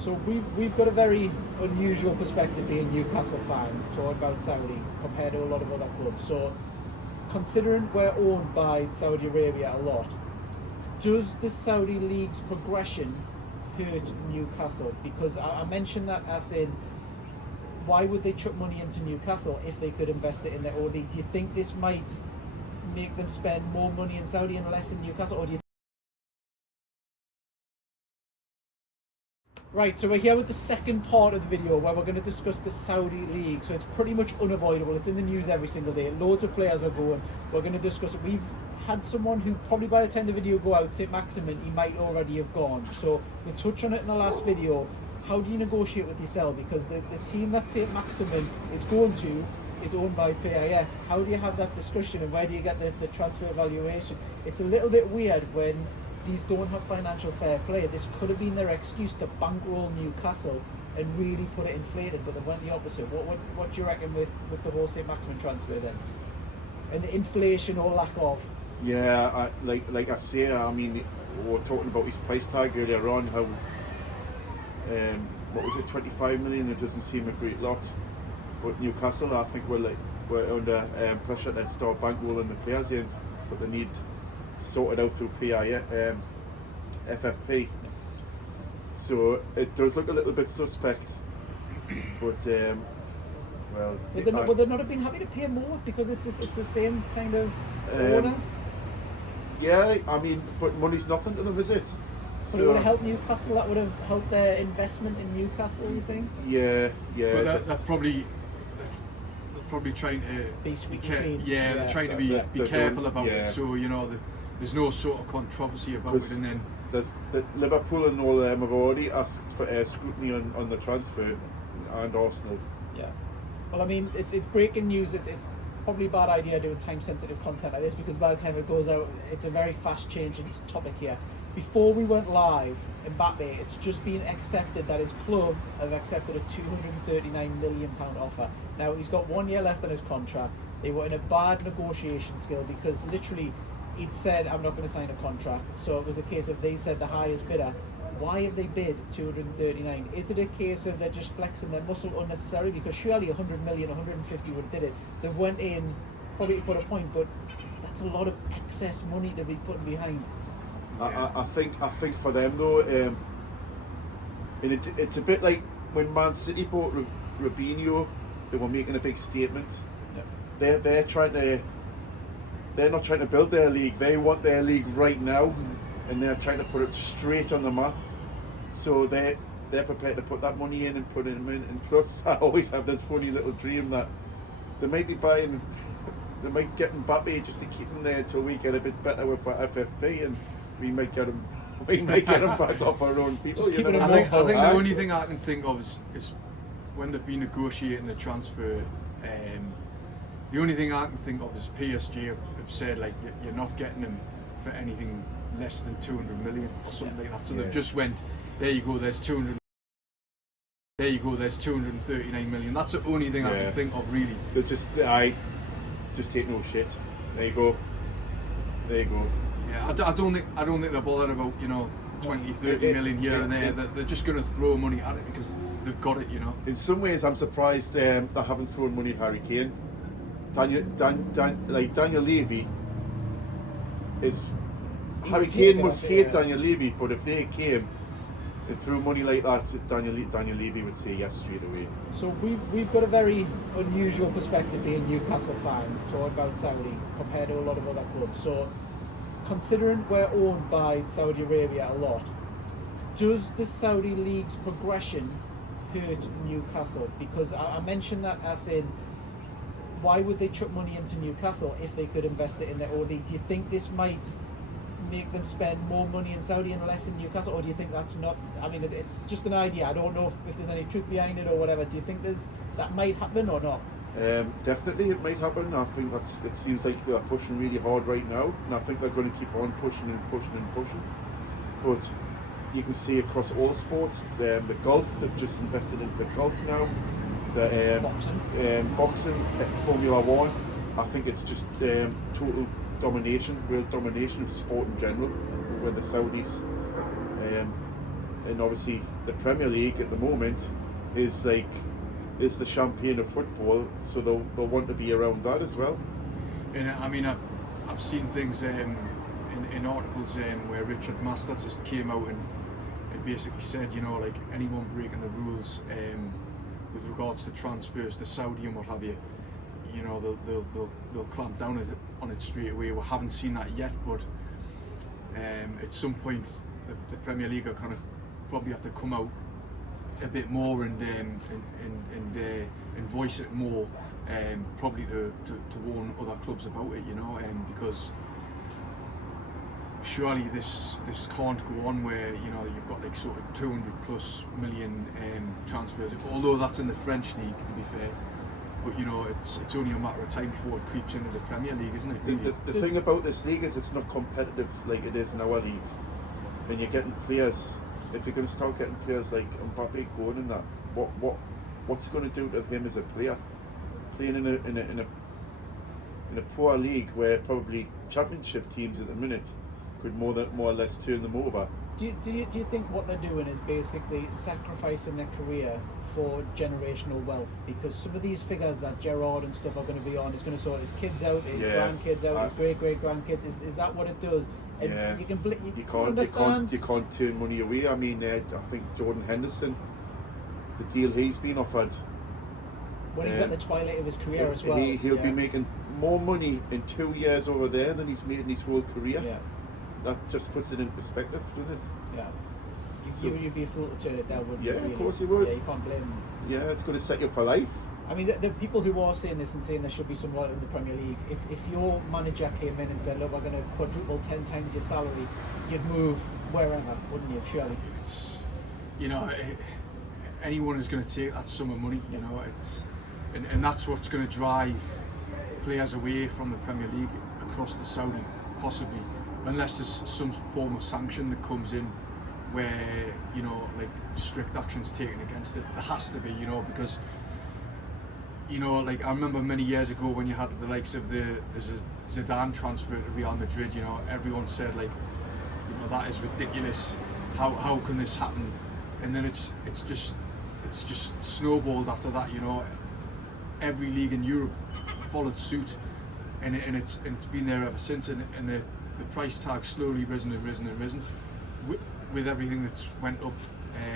So we've got a very unusual perspective being Newcastle fans talking about Saudi compared to a lot of other clubs. So considering we're owned by Saudi Arabia a lot, does the Saudi League's progression hurt Newcastle? Because I mentioned that as in, why would they chuck money into Newcastle if they could invest it in their own league? Do you think this might make them spend more money in Saudi and less in Newcastle, or do you? Right, so we're here with the second part of the video where we're going to discuss the Saudi League. So it's pretty much unavoidable. It's in the news every single day. Loads of players are going. We're going to discuss it. We've had someone who probably by the time the video go out, Saint Maximin, he might already have gone. So we'll touch on it in the last video. How do you negotiate with yourself? Because the team that Saint Maximin is going to is owned by PIF. How do you have that discussion and where do you get the transfer valuation? It's a little bit weird when these don't have financial fair play. This could have been their excuse to bankroll Newcastle and really put it inflated, but they went the opposite. What do you reckon with the whole Saint Maximin transfer then? And the inflation or lack of? Yeah, like I say, I mean, we were talking about his price tag earlier on, how, what was it, 25 million, it doesn't seem a great lot. But Newcastle, I think we're under pressure to start bankrolling the players in, but they need sort it out through FFP. So it does look a little bit suspect, but well. Would they not have been happy to pay more because it's the same kind of owner? Yeah, I mean, but money's nothing to them, is it? But so, it would have helped Newcastle. That would have helped their investment in Newcastle, you think? Yeah. But they're probably trying to be sweet. They're trying to be careful about it. So there's no sort of controversy about it. And then there's Liverpool and all of them have already asked for scrutiny on the transfer, and Arsenal. Yeah. Well, I mean, it's breaking news. It's probably a bad idea doing time-sensitive content like this because by the time it goes out, it's a very fast-changing topic here. Before we went live, Mbappe, it's just been accepted that his club have accepted a £239 million offer. Now, he's got 1 year left on his contract. They were in a bad negotiation skill because literally he'd said, I'm not going to sign a contract. So it was a case of they said the highest bidder. Why have they bid 239? Is it a case of they're just flexing their muscle unnecessarily? Because surely 100 million, 150 would have did it. They went in probably to put a point, but that's a lot of excess money to be putting behind. I think for them though, and it's a bit like when Man City bought Robinho. They were making a big statement. Yeah. They're not trying to build their league. They want their league right now, and they're trying to put it straight on the map. So they're prepared to put that money in and put it in. And plus, I always have this funny little dream that they might be buying, they might get Mbappe just to keep him there until we get a bit better with our FFP, and we might get him back off our own people. I think the only thing I can think of is when they've been negotiating the transfer. The only thing I can think of is PSG have said like you're not getting him for anything less than 200 million or something like that. So they've just went, there you go, there's 200. There you go, there's 239 million. That's the only thing I can think of really. They just take no shit. There you go. Yeah, I don't think they're bothered about 20, 30 million here and there. They're just going to throw money at it because they've got it. In some ways, I'm surprised they haven't thrown money at Harry Kane. Daniel Levy is. Harry Kane must hate Daniel Levy, but if they came and threw money like that, Daniel Levy would say yes straight away. So we've got a very unusual perspective being Newcastle fans talking about Saudi compared to a lot of other clubs. So considering we're owned by Saudi Arabia a lot, does the Saudi League's progression hurt Newcastle? Because I mentioned that as in, why would they chuck money into Newcastle if they could invest it in their own league? Do you think this might make them spend more money in Saudi and less in Newcastle, or do you think that's not? I mean, it's just an idea. I don't know if there's any truth behind it or whatever. Do you think that might happen or not? Definitely, it might happen. I think it seems like they're pushing really hard right now, and I think they're going to keep on pushing and pushing and pushing. But you can see across all sports, the golf. They've just invested in the golf now. The boxing, Formula One. I think it's just total domination, world domination of sport in general, with the Saudis, and obviously the Premier League at the moment is the champagne of football, so they'll want to be around that as well. And I mean, I've seen things in articles where Richard Masters just came out and basically said, you know, like anyone breaking the rules with regards to transfers to Saudi and what have you, you know, they'll clamp down on it straight away. We haven't seen that yet, but at some point the Premier League are kind of probably have to come out a bit more and voice it more, probably to warn other clubs about it, you know, because surely this can't go on where, you know, you've got like sort of 200+ million transfers, although that's in the French league, to be fair. But you know, it's only a matter of time before it creeps into the Premier League, isn't it? The thing about this league is it's not competitive like it is in our league. When you're getting players, if you're going to start getting players like Mbappe going in that, what's it going to do to him as a player? Playing in a poor league where probably championship teams at the minute could more or less turn them over. Do you think what they're doing is basically sacrificing their career for generational wealth? Because some of these figures that Gerrard and stuff are going to be on is going to sort his kids out, his grandkids out, his great grandkids. Is that what it does? And yeah, you can't understand. You can't turn money away. I mean, I think Jordan Henderson, the deal he's been offered, when he's at the twilight of his career as well, he'll be making more money in 2 years over there than he's made in his whole career. Yeah. That just puts it in perspective, doesn't it? Yeah. You'd be a fool to turn it down, wouldn't you? Yeah, of course you would. Yeah, you can't blame him. Yeah, it's going to set you up for life. I mean, the people who are saying this and saying there should be some loyalty in the Premier League, if your manager came in and said, look, we're going to quadruple 10 times your salary, you'd move wherever, wouldn't you, surely? It's, you know, anyone who's going to take that sum of money, you know, and that's what's going to drive players away from the Premier League across to Saudi, possibly, unless there's some form of sanction that comes in where, you know, like strict action's taken against it. There has to be, you know, because, you know, like I remember many years ago when you had the likes of the Zidane transfer to Real Madrid, you know, everyone said like, you know, that is ridiculous. How can this happen? And then it's just snowballed after that, you know. Every league in Europe followed suit, and it's been there ever since. And the price tag slowly risen with everything that's went up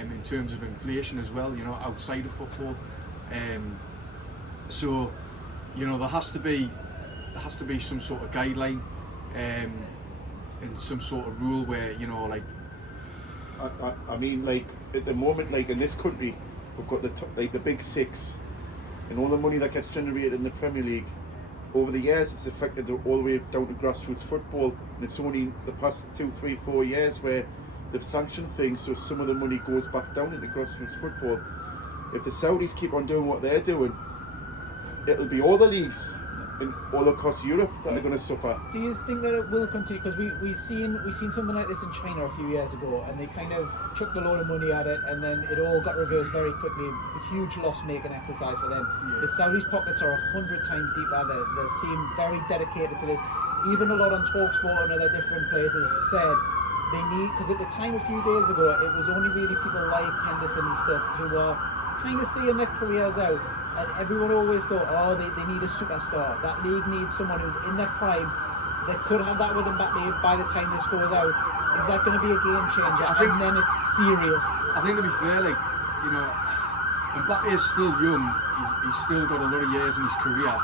in terms of inflation as well, you know, outside of football. So, you know, there has to be some sort of guideline and some sort of rule where, you know, like I mean, like at the moment, like in this country, we've got the big six, and all the money that gets generated in the Premier League. Over the years, it's affected all the way down to grassroots football, and it's only the past 2, 3, 4 years where they've sanctioned things, so some of the money goes back down into grassroots football. If the Saudis keep on doing what they're doing, it'll be all the leagues in all across Europe that are going to suffer. Do you think that it will continue? Because we've seen something like this in China a few years ago, and they kind of chucked a load of money at it, and then it all got reversed very quickly. A huge loss-making exercise for them. Yeah. The Saudis' pockets are 100 times deeper. They seem very dedicated to this. Even a lot on TalkSport and other different places said they need, because at the time a few days ago, it was only really people like Henderson and stuff who were kind of seeing their careers out. And everyone always thought, oh, they need a superstar. That league needs someone who's in their prime. They could have that with Mbappe by the time this goes out. Is that going to be a game changer? And then it's serious. I think, to be fair, like, you know, Mbappe is still young. He's still got a lot of years in his career.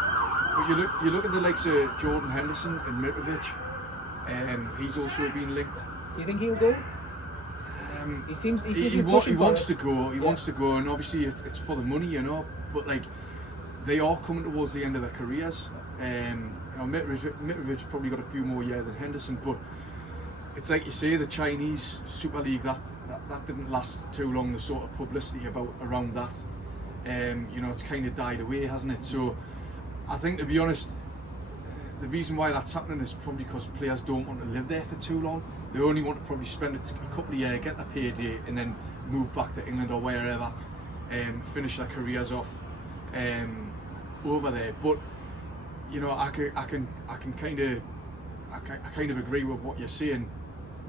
But you look at the likes of Jordan Henderson and Mitrovic. He's also been linked. Do you think he'll go? He wants to go. He wants to go, and obviously it's for the money, you know. But like, they are coming towards the end of their careers. You know, Mitrovic's probably got a few more years than Henderson, but it's like you say, the Chinese Super League that didn't last too long. The sort of publicity around that, you know, it's kind of died away, hasn't it? So I think, to be honest, the reason why that's happening is probably because players don't want to live there for too long. They only want to probably spend a couple of years, get their payday, and then move back to England or wherever, finish their careers off over there. But you know, I kind of agree with what you're saying,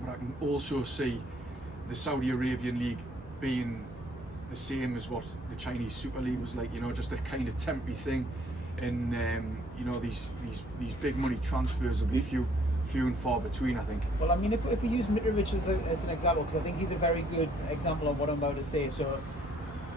but I can also see the Saudi Arabian League being the same as what the Chinese Super League was like, just a kind of temporary thing, and these big money transfers will be few and far between, I think. Well, I mean, if we use Mitrovic as an example, because I think he's a very good example of what I'm about to say. So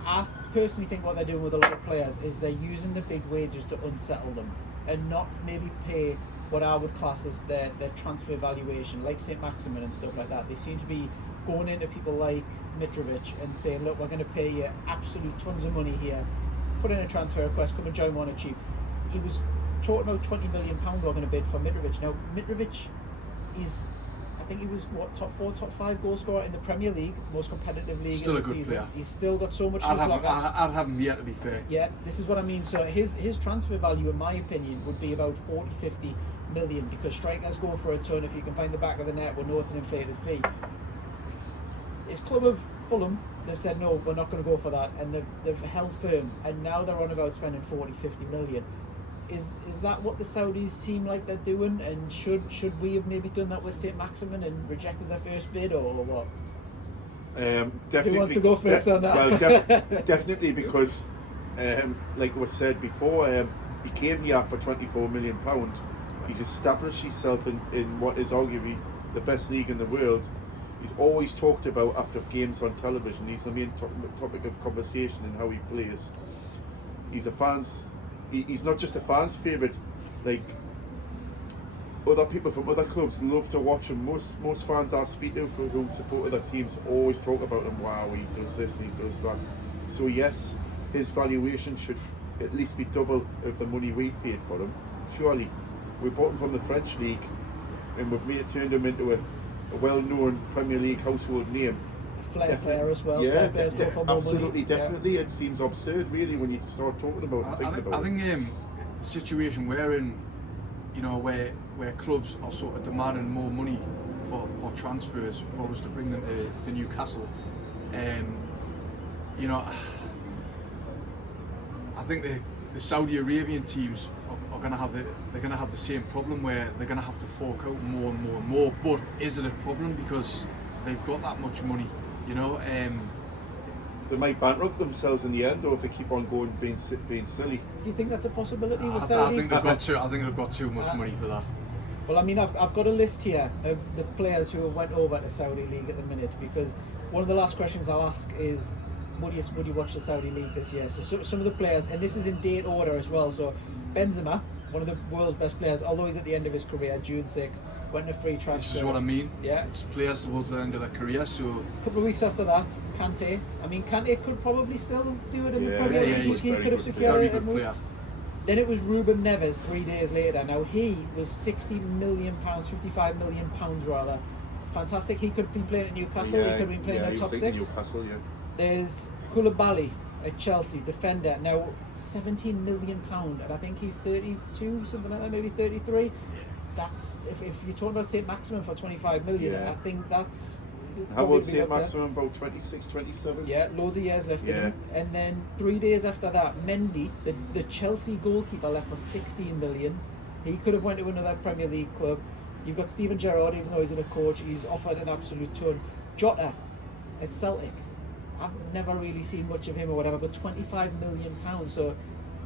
I personally think what they're doing with a lot of players is they're using the big wages to unsettle them and not maybe pay what I would class as their transfer valuation, like Saint Maximin and stuff like that. They seem to be going into people like Mitrovic and saying, look, we're going to pay you absolute tons of money here, put in a transfer request, come and join one cheap. He was talking about £20 million we're going to bid for Mitrovic. Now, Mitrovic is, I think he was, top 4, top 5 goal scorer in the Premier League, most competitive league still in the a good season. Player. He's still got so much I'd to have him yet, to be fair. Yeah, this is what I mean. So his transfer value, in my opinion, would be about 40-50 million, because strikers go for a ton if you can find the back of the net with no it's an inflated fee. His club of Fulham, they've said no, we're not going to go for that, and they've held firm, and now they're on about spending 40-50 million. Is that what the Saudis seem like they're doing, and should we have maybe done that with Saint Maximin and rejected their first bid, or what? Definitely. Who wants to go first on that? Well, definitely, because like was said before, he came here for £24 million. He's established himself in what is arguably the best league in the world. He's always talked about after games on television. He's the main topic of conversation in how he plays. He's a fans. He's not just a fan's favourite. Like, other people from other clubs love to watch him. Most fans I speak to who support other teams always talk about him. Wow, he does this and he does that. So yes, his valuation should at least be double of the money we've paid for him. Surely, we bought him from the French league, and we've turned him into a well-known Premier League household name. Flair player as well. Yeah, absolutely, definitely. It seems absurd, really, when you start talking about and thinking about it. I think the situation we're in, where clubs are sort of demanding more money for transfers for us to bring them to Newcastle, I think the Saudi Arabian teams are going to have the same problem, where they're going to have to fork out more and more and more. But is it a problem because they've got that much money? They might bankrupt themselves in the end, though, if they keep on going being silly. Do you think that's a possibility with I Saudi? think they've got too much money for that. Well, I mean, I've got a list here of the players who have went over to Saudi League at the minute, because one of the last questions I'll ask is, would you watch the Saudi League this year? So some of the players, and this is in date order as well. So Benzema, one of the world's best players, although he's at the end of his career, June 6th, went on a free transfer. This is what I mean. Yeah. It's players towards the end of their career, so... A couple of weeks after that, Kante. I mean, Kante could probably still do it in the Premier League. He could have secured it. Then it was Ruben Neves 3 days later. Now he was £60 million, £55 million rather. Fantastic. He could have been playing at Newcastle. He could have been playing in the top 6. Newcastle, yeah. There's Koulibaly at Chelsea, defender. Now £17 million, and I think he's 32, something like that, maybe 33. That's if you're talking about Saint Maximin for 25 million, I think that's. How old Saint Maximin? About 26, 27? Yeah, loads of years left in him. And then 3 days after that, Mendy, the Chelsea goalkeeper, left for 16 million. He could have went to another Premier League club. You've got Steven Gerrard, even though he's in a coach, he's offered an absolute ton. Jota at Celtic, I've never really seen much of him or whatever, but £25 million. So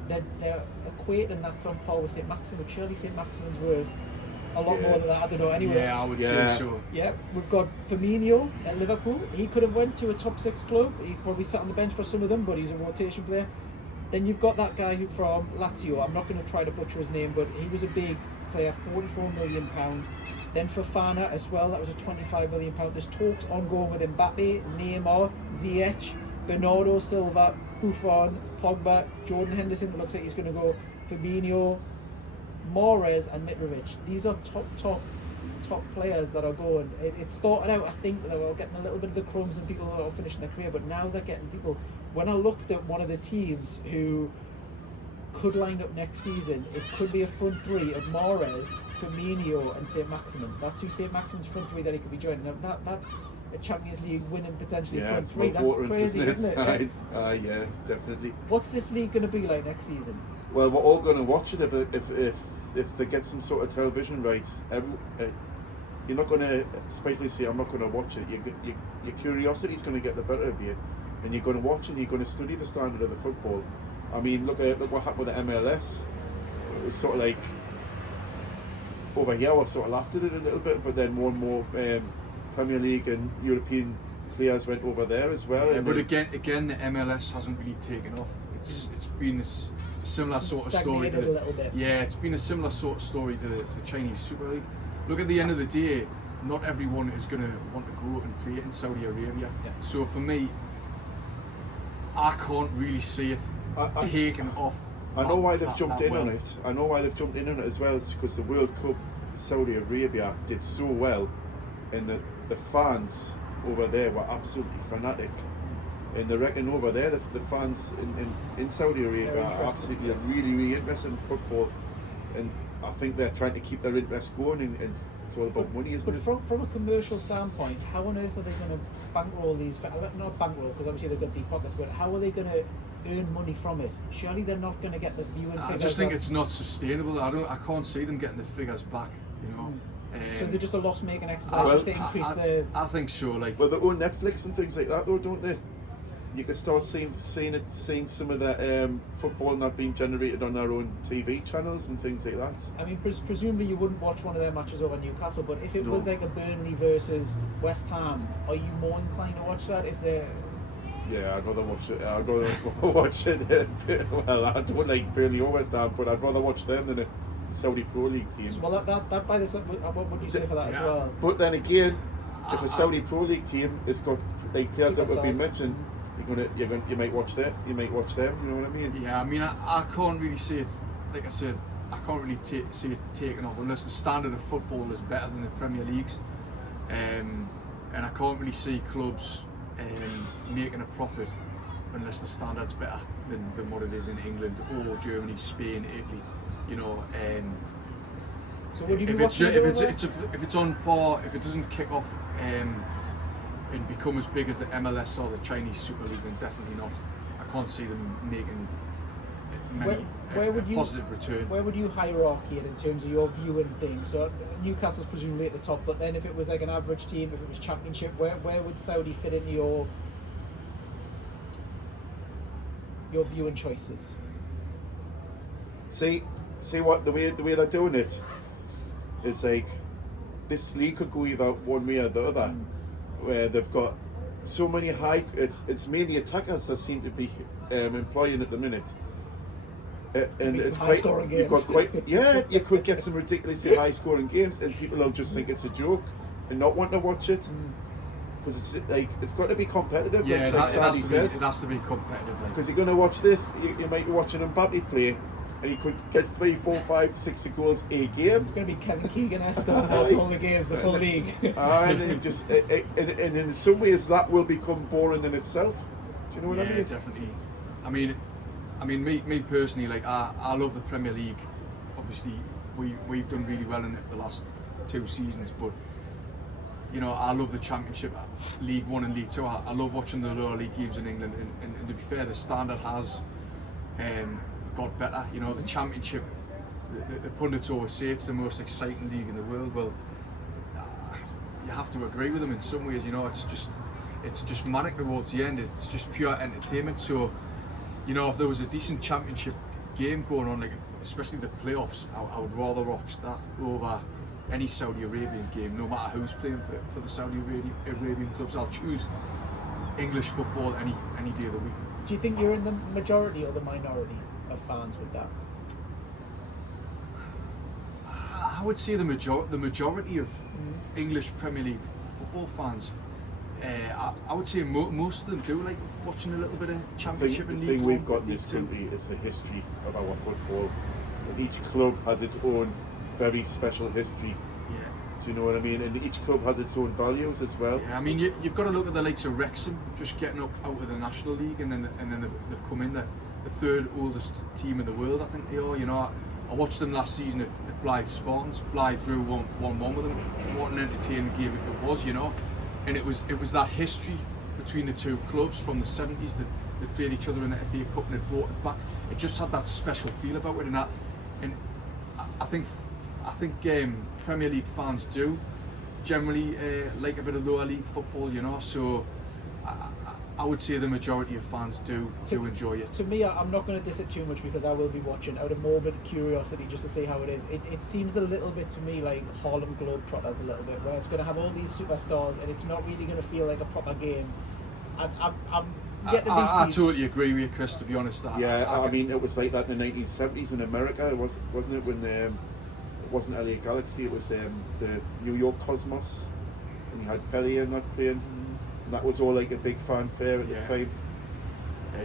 they're equating that on par with Saint Maximin. Surely Saint Maximin's worth a lot more than that. I don't know. Anyway, yeah, I would say so. Yeah, we've got Firmino at Liverpool. He could have went to a top 6 club. He probably sat on the bench for some of them, but he's a rotation player. Then you've got that guy from Lazio. I'm not going to try to butcher his name, but he was a big player, £44 million. Then Fofana as well, that was a £25 million. There's talks ongoing with Mbappe, Neymar, Ziyech, Bernardo Silva, Buffon, Pogba, Jordan Henderson. It looks like he's going to go. Fabinho, Mahrez and Mitrovic. These are top players that are going. It started out, I think, they were getting a little bit of the crumbs and people who are finishing their career, but now they're getting people. When I looked at one of the teams who could line up next season, it could be a front three of Mahrez, Firmino and Saint Maximin. That's who Saint Maximin's front three that he could be joining. Now that's a Champions League winning potentially front three. That's crazy, isn't it? Yeah, definitely. What's this league going to be like next season? Well, we're all going to watch it if they get some sort of television rights. you're not going to especially say I'm not going to watch it. Your curiosity's going to get the better of you, and you're going to watch and you're going to study the standard of the football. I mean, look what happened with the MLS. It was sort of like over here I've sort of laughed at it a little bit, but then more and more Premier League and European players went over there as well. Yeah, but again, the MLS hasn't really taken off. It's been this similar sort of story. A little bit. Yeah, it's been a similar sort of story to the Chinese Super League. Look, at the end of the day, not everyone is going to want to go and play in Saudi Arabia. Yeah. So for me, I can't really see it taken off. I know why they've jumped in on it. I know why they've jumped in on it as well. It's because the World Cup, Saudi Arabia did so well, and the fans over there were absolutely fanatic. And they reckon over there, the fans in Saudi Arabia are absolutely really, really interested in football. And I think they're trying to keep their interest going, and it's all about money, isn't it? But from a commercial standpoint, how on earth are they going to bankroll these? Not bankroll, because obviously they've got deep pockets, but how are they going to earn money from it? Surely they're not going to get the viewing figures. I just think it's not sustainable. I can't see them getting the figures back, you know. So is it just a loss-making exercise just to increase the... I think so. Like, well, they own Netflix and things like that, though, don't they? You could start seeing some of that football not being generated on their own TV channels and things like that. I mean, presumably you wouldn't watch one of their matches over Newcastle, but if it was like a Burnley versus West Ham, are you more inclined to watch that if they're... Yeah, I'd rather watch it. I'd rather watch it. Well, I don't like Burnley or West Ham, but I'd rather watch them than a Saudi Pro League team. Well, that by the what would you say for that as well? But then again, if a Saudi Pro League team has got like players that have been mentioned, you might watch that. You might watch them. You know what I mean? Yeah, I mean, I can't really see it. Like I said, I can't really see it taking off unless the standard of football is better than the Premier Leagues, and I can't really see clubs making a profit unless the standard's better than what it is in England or Germany, Spain, Italy. You know, so would you be if it's on par, if it doesn't kick off and become as big as the MLS or the Chinese Super League, then definitely not. I can't see them making positive return. Where would you hierarchy it in terms of your viewing thing? So Newcastle's presumably at the top, but then if it was like an average team, if it was Championship, where would Saudi fit into your viewing choices? See what the way they're doing it is like this league could go either one way or the other, where they've got so many it's mainly attackers that seem to be employing at the minute, and it's quite you could get some ridiculously high scoring games, and people will just think it's a joke and not want to watch it. Because it's got to be competitive. Yeah, like Sandy says. It has to be competitive. Because you're going to watch this, you might be watching Mbappe play, and he could get 3, 4, 5, 6 goals a game. It's going to be Kevin Keegan-esque all the games, the full league. And in some ways that will become boring in itself. Do you know what I mean? Yeah, definitely. I mean, me personally, like I love the Premier League. Obviously, we've done really well in it the last 2 seasons, but you know, I love the Championship, League 1 and League 2. I love watching the lower league games in England, and to be fair, the standard has got better. You know, the Championship, the pundits always say it's the most exciting league in the world. Well, you have to agree with them in some ways. You know, it's just manic towards the end. It's just pure entertainment. So, you know, if there was a decent Championship game going on, like especially the playoffs, I would rather watch that over any Saudi Arabian game, no matter who's playing for the Saudi Arabian clubs. I'll choose English football any day of the week. Do you think you're in the majority or the minority of fans with that? I would say the majority of English Premier League football fans. I would say most of them do like watching a little bit of Championship and League 1. The thing we've got in this country is the history of our football. And each club has its own very special history. Yeah. Do you know what I mean? And each club has its own values as well. Yeah, I mean, you've got to look at the likes of Wrexham just getting up out of the National League, and then they've come in the third oldest team in the world, I think they are. You know, I watched them last season at Blythe Spartans. Blythe drew 1-1 with them. What an entertaining game it was, you know. And it was that history between the two clubs from the 70s that played each other in the FA Cup and it brought it back. It just had that special feel about it, and I think Premier League fans do generally like a bit of lower league football, you know. So I would say the majority of fans do enjoy it. To me, I'm not going to diss it too much because I will be watching out of morbid curiosity just to see how it is. It seems a little bit to me like Harlem Globetrotters a little bit, where it's going to have all these superstars and it's not really going to feel like a proper game. I'm yet to be I seen. totally agree with you, Chris, to be honest. I mean, it was like that in the 1970s in America, wasn't it? When it wasn't LA Galaxy, it was the New York Cosmos, and you had Pelé and that playing. And that was all like a big fanfare at the time.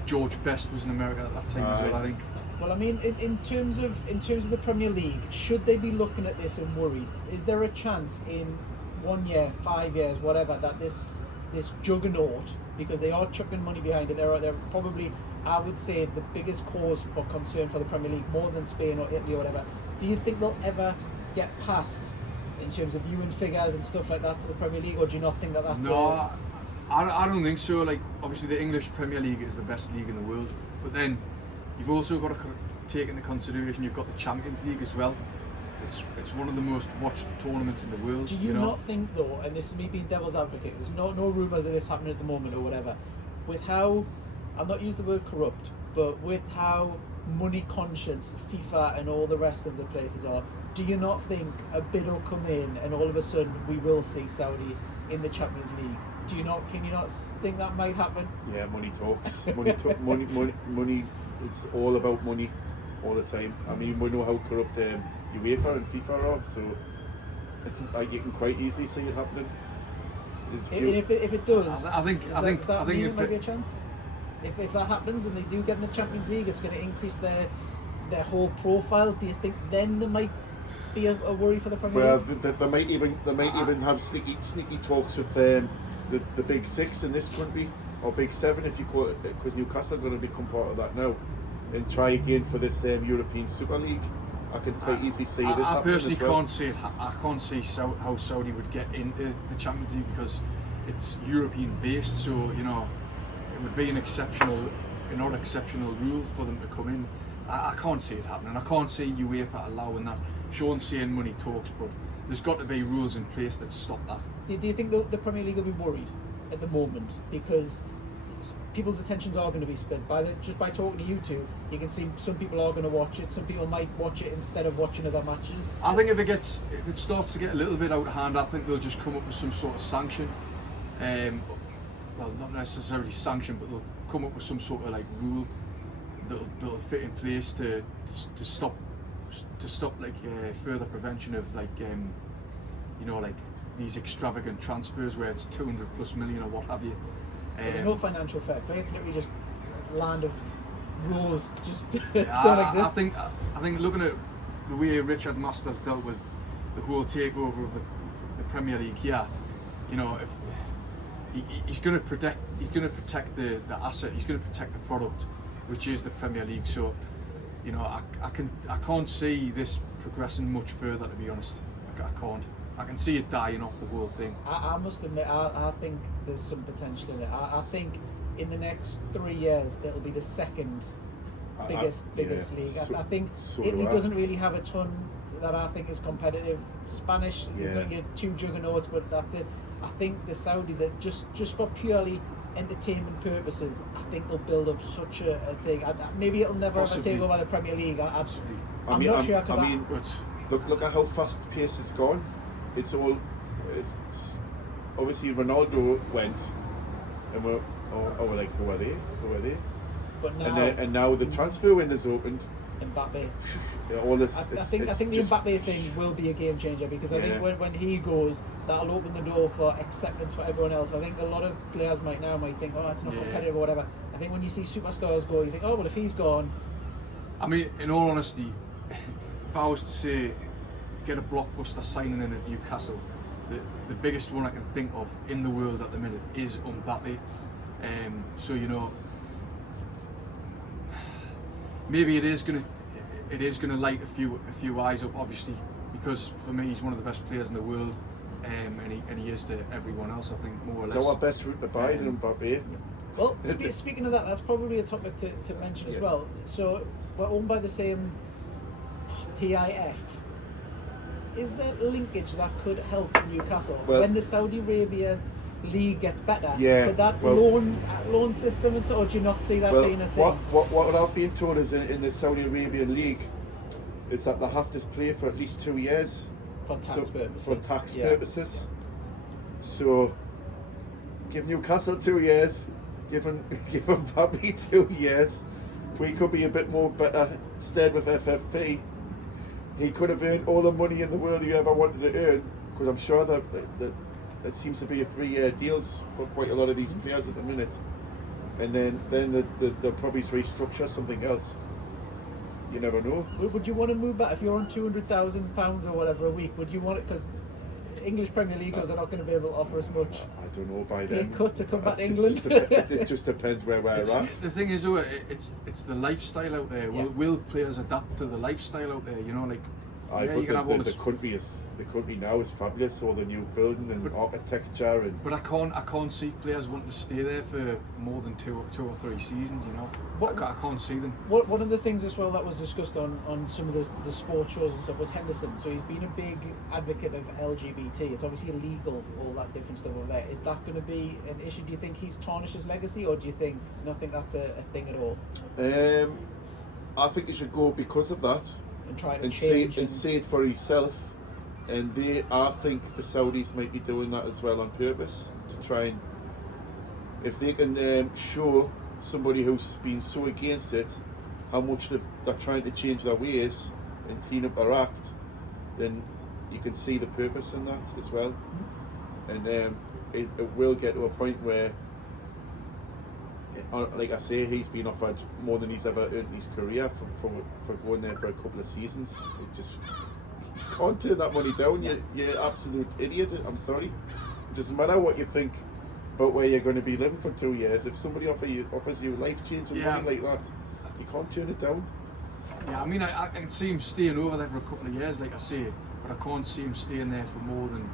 George Best was in America at that time as well, I think. Well, I mean, in terms of the Premier League, should they be looking at this and worried? Is there a chance in 1 year, 5 years, whatever, that this juggernaut, because they are chucking money behind it, they're probably, I would say, the biggest cause for concern for the Premier League, more than Spain or Italy or whatever. Do you think they'll ever get past in terms of viewing figures and stuff like that to the Premier League, or do you not think that that's No, I don't think so. Like, obviously the English Premier League is the best league in the world, but then you've also got to take into consideration you've got the Champions League as well. It's one of the most watched tournaments in the world. Do you not think though, and this is me being devil's advocate, there's no rumours of this happening at the moment or whatever, with how, I'll not use the word corrupt, but with how money conscious FIFA and all the rest of the places are, do you not think a bid will come in and all of a sudden we will see Saudi in the Champions League? Can you not think that might happen? Yeah, money talks. Money. It's all about money all the time. I mean, we know how corrupt UEFA and FIFA are, so you can quite easily see it happening. If it does, I think it might be a chance. If that happens and they do get in the Champions League, it's going to increase their whole profile. Do you think then there might be a worry for the Premier League? Well, they might even have sneaky talks with the big six in this country, or big seven if you call it, because Newcastle are going to become part of that now, and try again for this European Super League. I can quite easily see this happening. I personally as well. can't see how Saudi would get into the Champions League because it's European based. So you know, it would be an exceptional rule for them to come in. I can't see it happening. I can't see UEFA allowing that. Sean saying money talks, but there's got to be rules in place that stop that. Do you think the Premier League will be worried at the moment because people's attentions are going to be split just by talking to you two? You can see some people are going to watch it. Some people might watch it instead of watching other matches. I think if it starts to get a little bit out of hand, I think they'll just come up with some sort of sanction. Well, not necessarily sanction, but they'll come up with some sort of like rule that'll fit in place to stop like further prevention of like you know, like these extravagant transfers where it's 200+ million or what have you. There's no financial fair play. It's literally just land of rules just don't exist. I think looking at the way Richard Masters dealt with the whole takeover of the Premier League here, you know, if he's going to protect the asset, he's going to protect the product, which is the Premier League. So, you know, I can't see this progressing much further, to be honest. I can't. I can see it dying off, the whole thing. I must admit, I think there's some potential in it. I think in the next 3 years it'll be the second biggest league. I think Italy doesn't really have a ton that I think is competitive. Spanish, you've got your two juggernauts, but that's it. I think the Saudi, that just for purely entertainment purposes, I think they'll build up such a thing. Maybe it'll never ever take over the Premier League. I'm not sure. Look at how fast the pace has gone. It's obviously Ronaldo went, and we're like, who are they? But now the transfer window's opened. Mbappe. All this. I think the Mbappe thing will be a game changer because I think when he goes, that'll open the door for acceptance for everyone else. I think a lot of players might think, oh, it's not competitive or whatever. I think when you see superstars go, you think, oh well, if he's gone. I mean, in all honesty, if I was to say, get a blockbuster signing in at Newcastle, the biggest one I can think of in the world at the minute is Mbappe. So you know, maybe it is gonna light a few eyes up, obviously, because for me he's one of the best players in the world, and he is to everyone else, I think, more or less. So our best route to buy Mbappe. Well, speaking of that, that's probably a topic to mention as well. So we're owned by the same PIF. is there linkage that could help Newcastle Well, when the Saudi Arabia league gets better? Yeah, Could that well- loan system and so, or do you not see that being a thing? What I've been told is in the Saudi Arabian league is that they have to play for at least 2 years For tax purposes. for tax Yeah. purposes. So give Newcastle 2 years, give him Bobby 2 years. We could be a bit more better stead with FFP. He could have earned all the money in the world he ever wanted to earn, because I'm sure that it seems to be a 3-year deals for quite a lot of these players at the minute. And then they'll probably restructure something else. You never know. Would you want to move back if you're on £200,000 or whatever a week? Would you want it? Because English Premier League clubs are not going to be able to offer as much. I don't know by Pay then. cut to come back to It England. just it just depends where we're at. The thing is, though, it's the lifestyle out there. Yeah. Will players adapt to the lifestyle out there? You know, like Aye, yeah, but you can have all the this. country now is fabulous. All the new building and architecture and. But I can't see players wanting to stay there for more than two or three seasons. You know, I can't see them. One of the things as well that was discussed on some of the sports shows and stuff was Henderson. So he's been a big advocate of LGBT. It's obviously illegal, all that different stuff over there. Is that going to be an issue? Do you think he's tarnished his legacy, or do you think nothing that's a thing at all? I think he should go because of that. And try to And change say it for himself, and I think the Saudis might be doing that as well on purpose to try and, if they can show somebody who's been so against it how much they're trying to change their ways and clean up their act, then you can see the purpose in that as well. And it will get to a point where, like I say, he's been offered more than he's ever earned in his career for going there for a couple of seasons. It just, you can't turn that money down. You're an absolute idiot. I'm sorry. It doesn't matter what you think about where you're going to be living for 2 years. If somebody offers you life-changing money like that, you can't turn it down. Yeah, I mean, I can see him staying over there for a couple of years, like I say, but I can't see him staying there for more than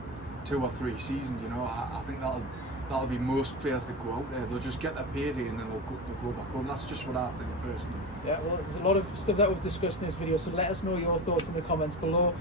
2 or 3 seasons. You know, I think that'll be most players that go out there. They'll just get their payday and then they'll go back home. That's just what I think personally. Yeah, well, there's a lot of stuff that we've discussed in this video, so let us know your thoughts in the comments below.